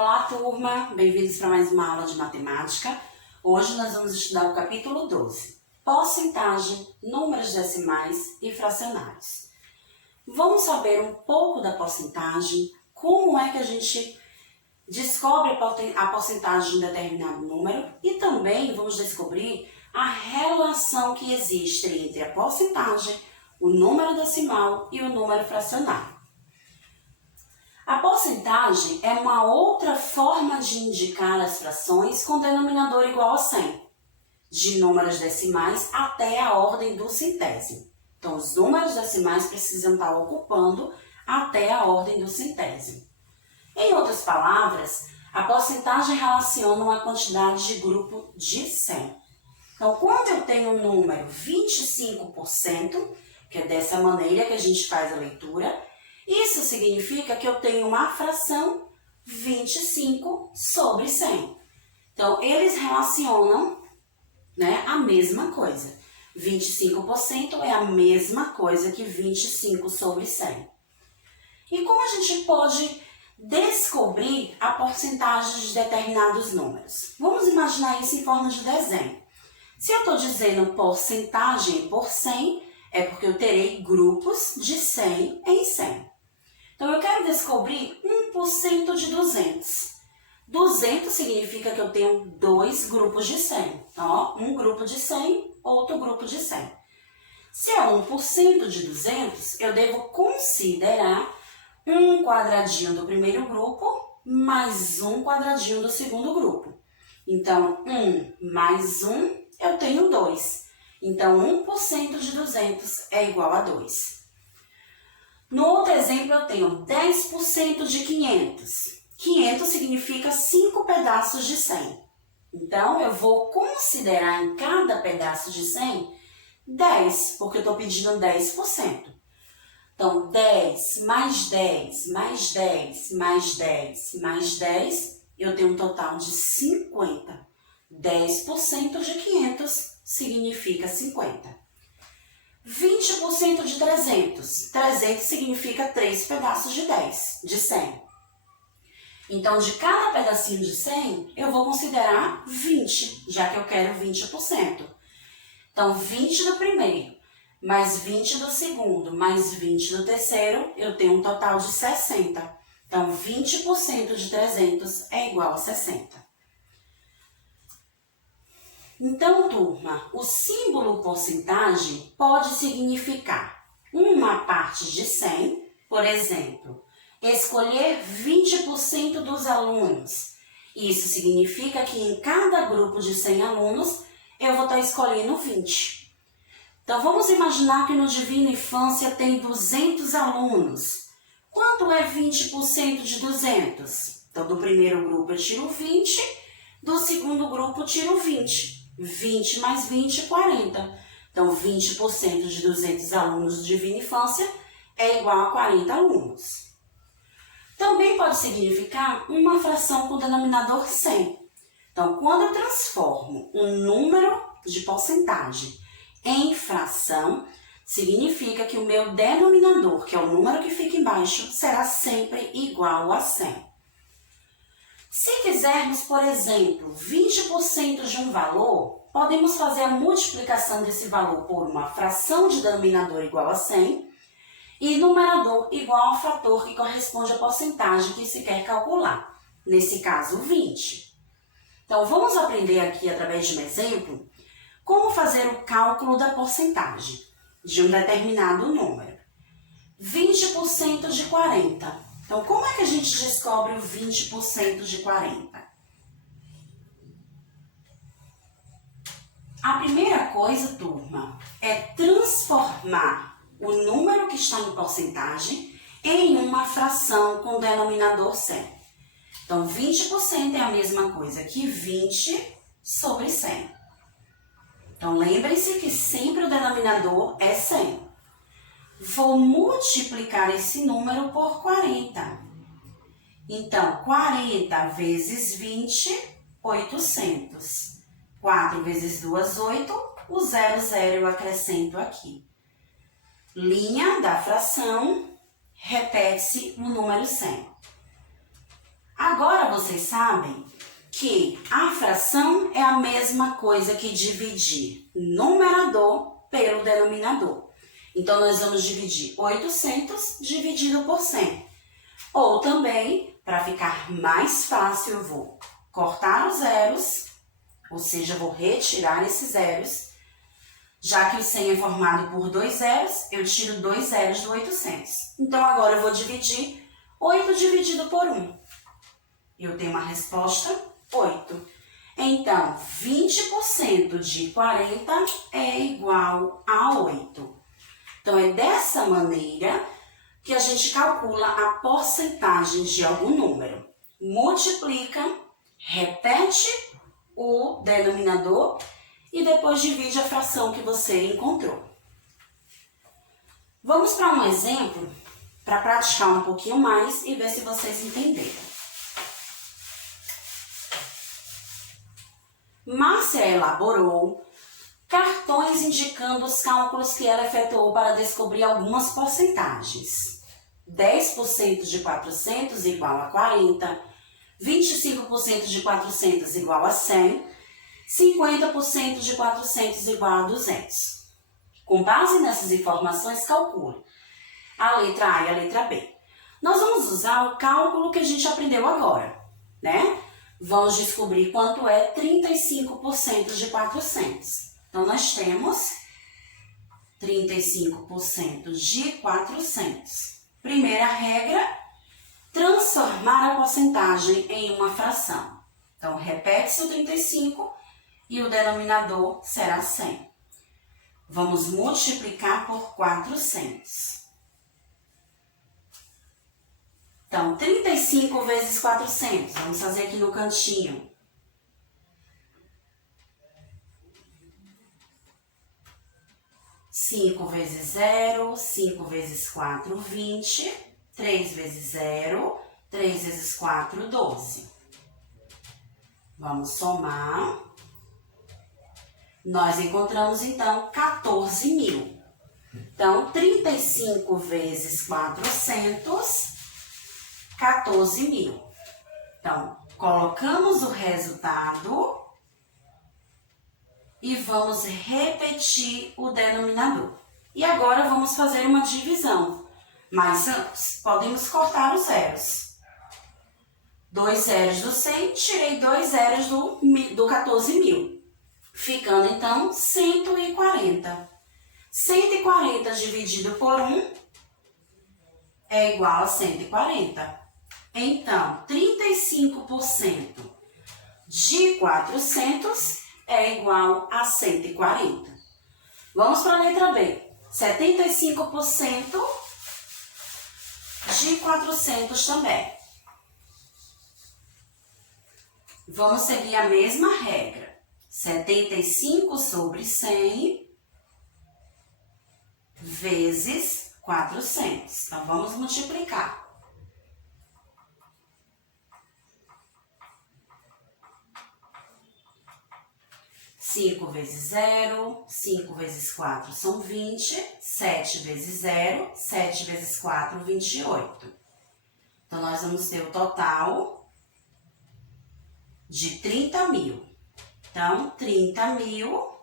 Olá, turma! Bem-vindos para mais uma aula de matemática. Hoje nós vamos estudar o capítulo 12, porcentagem, números decimais e fracionários. Vamos saber um pouco da porcentagem, como é que a gente descobre a porcentagem de um determinado número e também vamos descobrir a relação que existe entre a porcentagem, o número decimal e o número fracionário. A porcentagem é uma outra forma de indicar as frações com denominador igual a 100, de números decimais até a ordem do centésimo. Então, os números decimais precisam estar ocupando até a ordem do centésimo. Em outras palavras, a porcentagem relaciona uma quantidade de grupo de 100. Então, quando eu tenho o número 25%, que é dessa maneira que a gente faz a leitura, isso significa que eu tenho uma fração 25 sobre 100. Então, eles relacionam, a mesma coisa. 25% é a mesma coisa que 25 sobre 100. E como a gente pode descobrir a porcentagem de determinados números? Vamos imaginar isso em forma de desenho. Se eu estou dizendo porcentagem por 100, é porque eu terei grupos de 100 em 100. Então, eu quero descobrir 1% de 200. 200 significa que eu tenho dois grupos de 100. Então, um grupo de 100, outro grupo de 100. Se é 1% de 200, eu devo considerar um quadradinho do primeiro grupo mais um quadradinho do segundo grupo. Então, 1 mais 1, eu tenho 2. Então, 1% de 200 é igual a 2. No outro exemplo, eu tenho 10% de 500. 500 significa 5 pedaços de 100. Então, eu vou considerar em cada pedaço de 100, 10, porque eu estou pedindo 10%. Então, 10 mais 10, mais 10, mais 10, mais 10, eu tenho um total de 50. 10% de 500 significa 50. 20% de 300. 300 significa 3 pedaços de 10, de 100. Então, de cada pedacinho de 100, eu vou considerar 20, já que eu quero 20%. Então, 20 do primeiro, mais 20 do segundo, mais 20 do terceiro, eu tenho um total de 60. Então, 20% de 300 é igual a 60. Então, turma, o símbolo porcentagem pode significar uma parte de 100, por exemplo, escolher 20% dos alunos. Isso significa que em cada grupo de 100 alunos, eu vou estar escolhendo 20. Então, vamos imaginar que no Divina Infância tem 200 alunos. Quanto é 20% de 200? Então, do primeiro grupo eu tiro 20, do segundo grupo eu tiro 20. 20 mais 20, 40. Então, 20% de 200 alunos do Divina Infância é igual a 40 alunos. Também pode significar uma fração com denominador 100. Então, quando eu transformo um número de porcentagem em fração, significa que o meu denominador, que é o número que fica embaixo, será sempre igual a 100. Se quisermos, por exemplo, 20% de um valor, podemos fazer a multiplicação desse valor por uma fração de denominador igual a 100 e numerador igual ao fator que corresponde à porcentagem que se quer calcular, nesse caso 20. Então, vamos aprender aqui, através de um exemplo, como fazer o cálculo da porcentagem de um determinado número. 20% de 40. Então, como é que a gente descobre o 20% de 40? A primeira coisa, turma, é transformar o número que está em porcentagem em uma fração com denominador 100. Então, 20% é a mesma coisa que 20 sobre 100. Então, lembrem-se que sempre o denominador é 100. Vou multiplicar esse número por 40. Então, 40 vezes 20, 800. 4 vezes 2, 8. O 00 eu acrescento aqui. Linha da fração, repete-se o número 100. Agora vocês sabem que a fração é a mesma coisa que dividir numerador pelo denominador. Então, nós vamos dividir 800 dividido por 100. Ou também, para ficar mais fácil, eu vou cortar os zeros, ou seja, vou retirar esses zeros. Já que o 100 é formado por 2 zeros, eu tiro 2 zeros do 800. Então, agora eu vou dividir 8 dividido por 1. Eu tenho uma resposta 8. Então, 20% de 40 é igual a 8. Então, é dessa maneira que a gente calcula a porcentagem de algum número. Multiplica, repete o denominador e depois divide a fração que você encontrou. Vamos para um exemplo para praticar um pouquinho mais e ver se vocês entenderam. Márcia elaborou cartões indicando os cálculos que ela efetuou para descobrir algumas porcentagens. 10% de 400 igual a 40, 25% de 400 igual a 100, 50% de 400 igual a 200. Com base nessas informações, calcule a letra A e a letra B. Nós vamos usar o cálculo que a gente aprendeu agora, né? Vamos descobrir quanto é 35% de 400. Então, nós temos 35% de 400. Primeira regra, transformar a porcentagem em uma fração. Então, repete-se o 35 e o denominador será 100. Vamos multiplicar por 400. Então, 35 vezes 400. Vamos fazer aqui no cantinho. 5 vezes 0, 5 vezes 4, 20. 3 vezes 0, 3 vezes 4, 12. Vamos somar. Nós encontramos, então, 14 mil. Então, 35 vezes 400, 14 mil. Então, colocamos o resultado e vamos repetir o denominador. E agora vamos fazer uma divisão. Mas antes, podemos cortar os zeros. 2 zeros do 100, tirei 2 zeros do 14 mil. Ficando, então, 140. 140 dividido por 1 é igual a 140. Então, 35% de 400 é igual a 140. Vamos para a letra B. 75% de 400 também. Vamos seguir a mesma regra. 75 sobre 100 vezes 400. Então, vamos multiplicar. 5 vezes 0, 5 vezes 4 são 20, 7 vezes 0, 7 vezes 4, 28. Então, nós vamos ter o total de 30 mil. Então, 30 mil.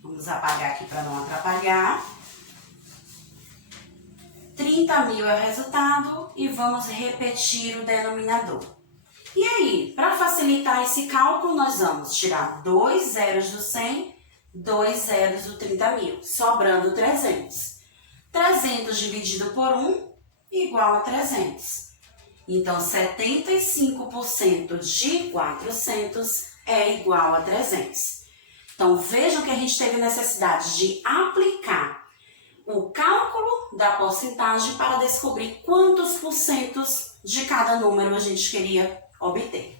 Vamos apagar aqui para não atrapalhar. 30 mil é o resultado e vamos repetir o denominador. E aí, para facilitar esse cálculo, nós vamos tirar 2 zeros do 100, 2 zeros do 30 mil, sobrando 300. 300 dividido por 1 igual a 300. Então, 75% de 400 é igual a 300. Então, vejam que a gente teve necessidade de aplicar o cálculo da porcentagem para descobrir quantos porcentos de cada número a gente queria obter.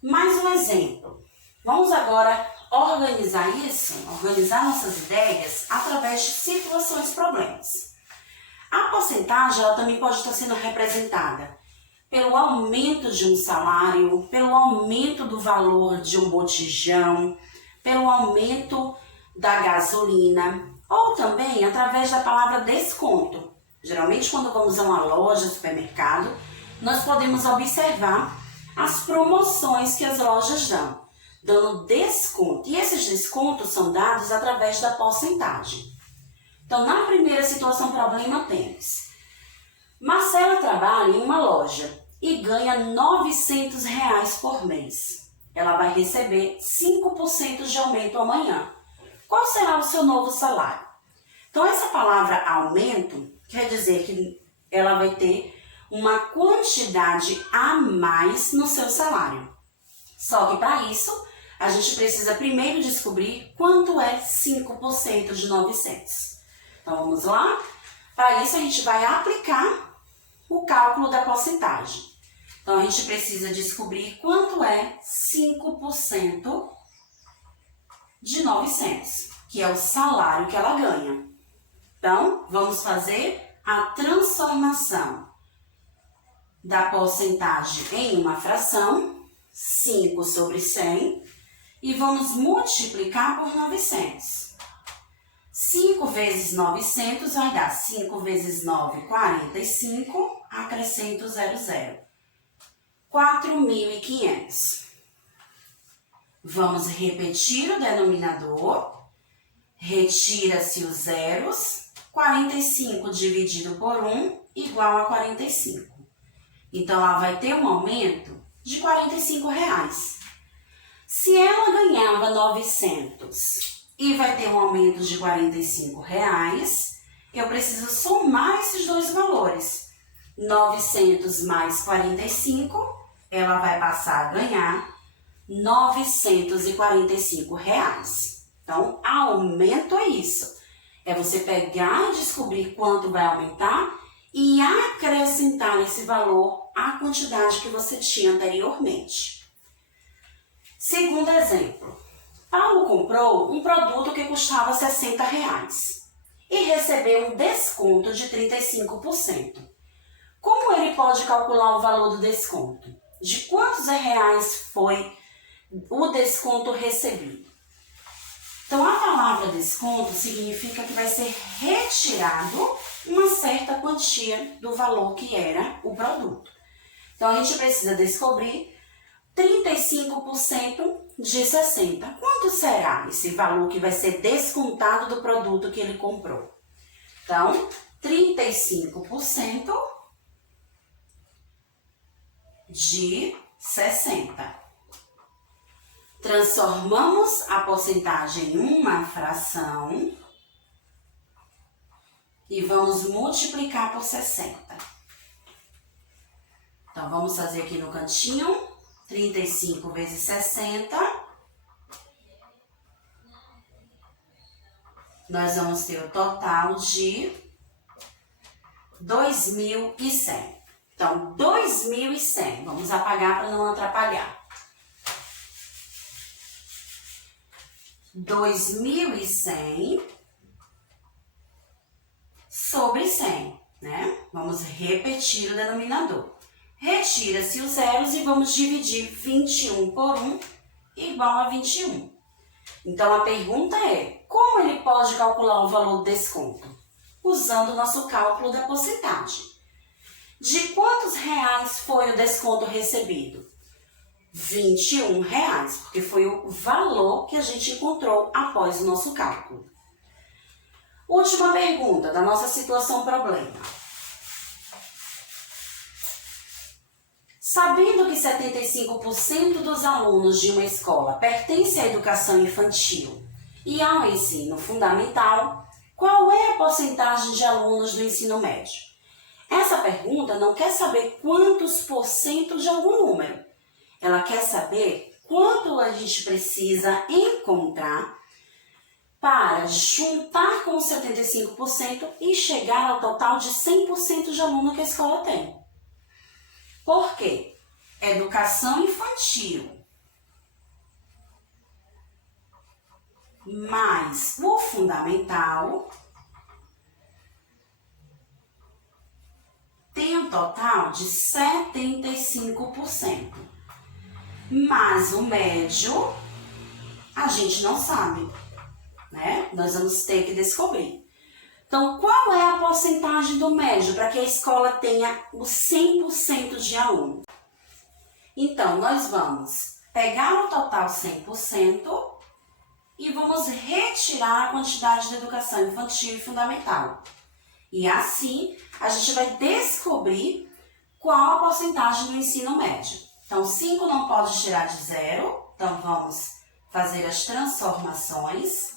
Mais um exemplo. Vamos agora organizar nossas ideias através de situações problemas. A porcentagem ela também pode estar sendo representada pelo aumento de um salário, pelo aumento do valor de um botijão, pelo aumento da gasolina, ou também através da palavra desconto. Geralmente, quando vamos a uma loja, supermercado, nós podemos observar as promoções que as lojas dão, dando desconto. E esses descontos são dados através da porcentagem. Então, na primeira situação problema, temos: Marcela trabalha em uma loja e ganha R$900 por mês. Ela vai receber 5% de aumento amanhã. Qual será o seu novo salário? Então, essa palavra aumento quer dizer que ela vai ter uma quantidade a mais no seu salário. Só que para isso, a gente precisa primeiro descobrir quanto é 5% de 900. Então, vamos lá? Para isso, a gente vai aplicar o cálculo da porcentagem. Então, a gente precisa descobrir quanto é 5% de 900, que é o salário que ela ganha. Então, vamos fazer a transformação da porcentagem em uma fração, 5 sobre 100, e vamos multiplicar por 900. 5 vezes 900 vai dar 5 vezes 9, 45, acrescento 00. 4.500. Vamos repetir o denominador, retira-se os zeros, 45 dividido por 1 igual a 45. Então, ela vai ter um aumento de R$45. Se ela ganhava 900 e vai ter um aumento de R$45, eu preciso somar esses dois valores. 900 mais 45, ela vai passar a ganhar R$945. Então, aumento é isso. É você pegar e descobrir quanto vai aumentar e acrescentar esse valor à quantidade que você tinha anteriormente. Segundo exemplo, Paulo comprou um produto que custava R$60 e recebeu um desconto de 35%. Como ele pode calcular o valor do desconto? De quantos reais foi o desconto recebido? Então, a palavra desconto significa que vai ser retirado uma certa quantia do valor que era o produto. Então, a gente precisa descobrir 35% de 60. Quanto será esse valor que vai ser descontado do produto que ele comprou? Então, 35% de 60. Transformamos a porcentagem em uma fração e vamos multiplicar por 60. Então, vamos fazer aqui no cantinho, 35 vezes 60. Nós vamos ter o total de 2.100. Então, 2.100. Vamos apagar para não atrapalhar. 2.100 sobre 100, né? Vamos repetir o denominador. Retira-se os zeros e vamos dividir 21 por 1 igual a 21. Então, a pergunta é, como ele pode calcular o valor do desconto? Usando o nosso cálculo da porcentagem. De quantos reais foi o desconto recebido? R$21, porque foi o valor que a gente encontrou após o nosso cálculo. Última pergunta da nossa situação problema. Sabendo que 75% dos alunos de uma escola pertencem à educação infantil e ao ensino fundamental, qual é a porcentagem de alunos do ensino médio? Essa pergunta não quer saber quantos por cento de algum número. Ela quer saber quanto a gente precisa encontrar para juntar com os 75% e chegar ao total de 100% de aluno que a escola tem. Por quê? Educação infantil mais o fundamental tem um total de 75%. Mas o médio, a gente não sabe, né? Nós vamos ter que descobrir. Então, qual é a porcentagem do médio para que a escola tenha o 100% de aluno? Então, nós vamos pegar o total 100% e vamos retirar a quantidade de educação infantil e fundamental. E assim, a gente vai descobrir qual a porcentagem do ensino médio. Então, 5 não pode tirar de 0, então vamos fazer as transformações.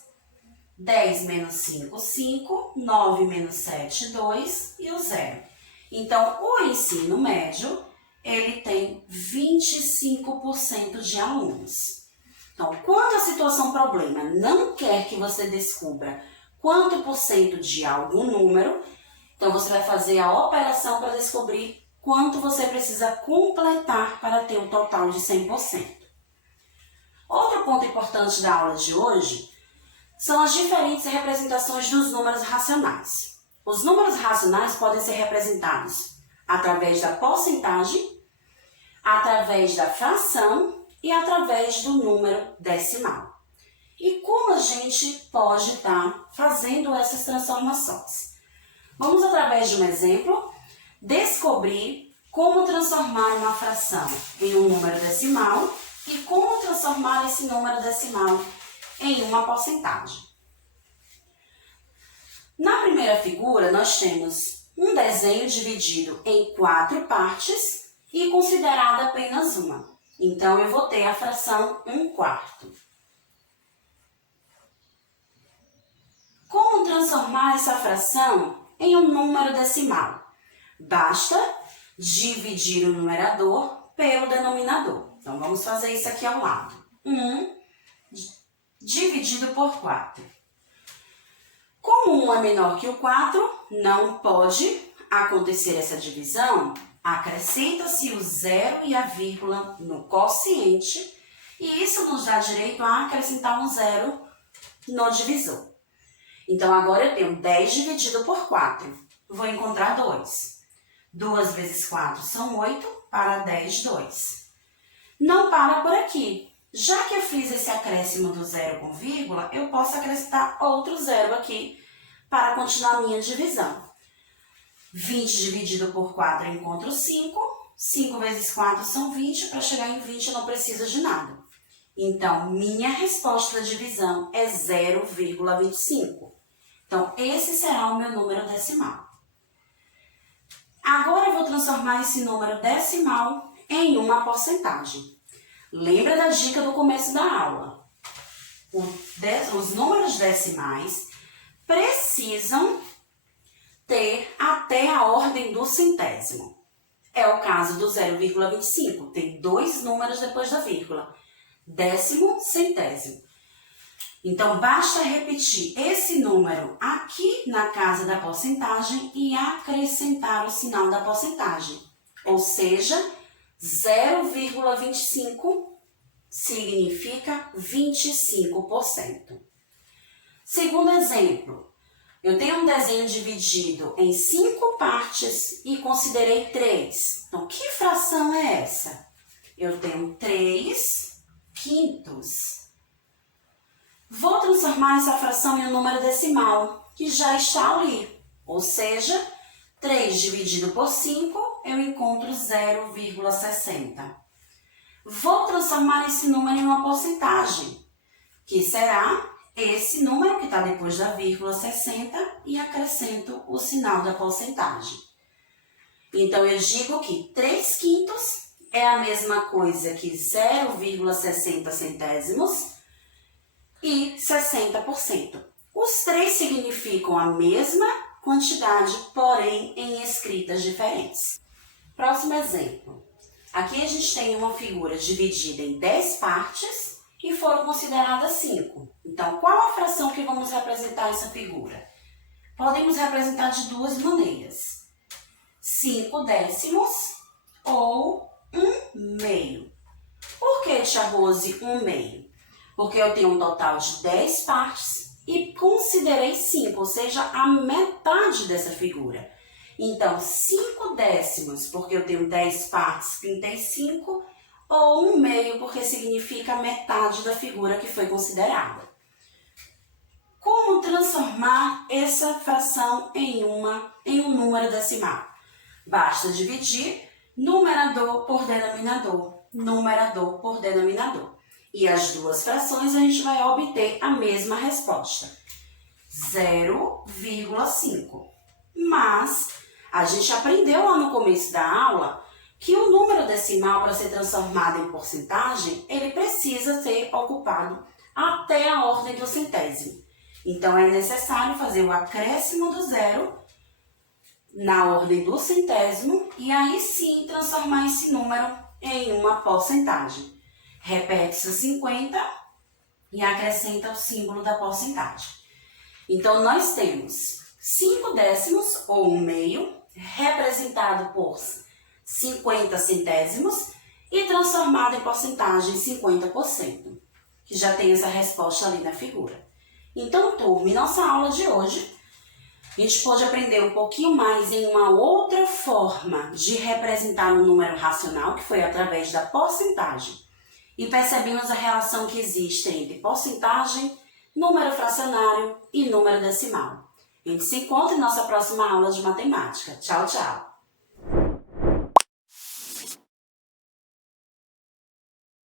10 menos 5, 5, 9 menos 7, 2 e o 0. Então, o ensino médio, ele tem 25% de alunos. Então, quando a situação problema não quer que você descubra quanto por cento de algum número, então você vai fazer a operação para descobrir quanto você precisa completar para ter o total de 100%. Outro ponto importante da aula de hoje são as diferentes representações dos números racionais. Os números racionais podem ser representados através da porcentagem, através da fração e através do número decimal. E como a gente pode estar fazendo essas transformações? Vamos, através de um exemplo, descobrir como transformar uma fração em um número decimal e como transformar esse número decimal em uma porcentagem. Na primeira figura, nós temos um desenho dividido em 4 partes e considerada apenas uma. Então, eu vou ter a fração 1/4. Como transformar essa fração em um número decimal? Basta dividir o numerador pelo denominador. Então, vamos fazer isso aqui ao lado. 1 dividido por 4. Como 1 é menor que o 4, não pode acontecer essa divisão. Acrescenta-se o 0 e a vírgula no quociente e isso nos dá direito a acrescentar um 0 no divisor. Então, agora eu tenho 10 dividido por 4. Vou encontrar 2. 2 vezes 4 são 8, para 10, 2. Não para por aqui. Já que eu fiz esse acréscimo do 0 com vírgula, eu posso acrescentar outro 0 aqui para continuar a minha divisão. 20 dividido por 4 eu encontro 5. 5 vezes 4 são 20. Para chegar em 20 eu não preciso de nada. Então, minha resposta da divisão é 0,25. Então, esse será o meu número decimal. Agora eu vou transformar esse número decimal em uma porcentagem. Lembra da dica do começo da aula? Os números decimais precisam ter até a ordem do centésimo. É o caso do 0,25. Tem 2 números depois da vírgula. Décimo, centésimo. Então, basta repetir esse número aqui na casa da porcentagem e acrescentar o sinal da porcentagem. Ou seja, 0,25 significa 25%. Segundo exemplo, eu tenho um desenho dividido em 5 partes e considerei 3. Então, que fração é essa? Eu tenho 3/5. Vou transformar essa fração em um número decimal, que já está ali. Ou seja, 3 dividido por 5, eu encontro 0,60. Vou transformar esse número em uma porcentagem, que será esse número que está depois da vírgula 60 e acrescento o sinal da porcentagem. Então, eu digo que 3/5 é a mesma coisa que 0,60 centésimos e 60%. Os 3 significam a mesma quantidade, porém em escritas diferentes. Próximo exemplo. Aqui a gente tem uma figura dividida em 10 partes e foram consideradas 5. Então, qual a fração que vamos representar essa figura? Podemos representar de 2 maneiras. 5 décimos ou 1/2. Por que, tia Rose, 1/2? Porque eu tenho um total de 10 partes e considerei 5, ou seja, a metade dessa figura. Então, 5 décimos, porque eu tenho 10 partes, pintei 5, ou 1/2, porque significa a metade da figura que foi considerada. como transformar essa fração em um número decimal. Basta dividir numerador por denominador, numerador por denominador. E as duas frações a gente vai obter a mesma resposta, 0,5. Mas a gente aprendeu lá no começo da aula que o número decimal, para ser transformado em porcentagem, ele precisa ser ocupado até a ordem do centésimo. Então, é necessário fazer o acréscimo do zero na ordem do centésimo e aí sim transformar esse número em uma porcentagem. Repete-se o 50 e acrescenta o símbolo da porcentagem. Então, nós temos 5 décimos ou 1/2 representado por 50 centésimos e transformado em porcentagem 50%, que já tem essa resposta ali na figura. Então, turma, em nossa aula de hoje, a gente pode aprender um pouquinho mais em uma outra forma de representar um número racional, que foi através da porcentagem. E percebemos a relação que existe entre porcentagem, número fracionário e número decimal. A gente se encontra em nossa próxima aula de matemática. Tchau, tchau!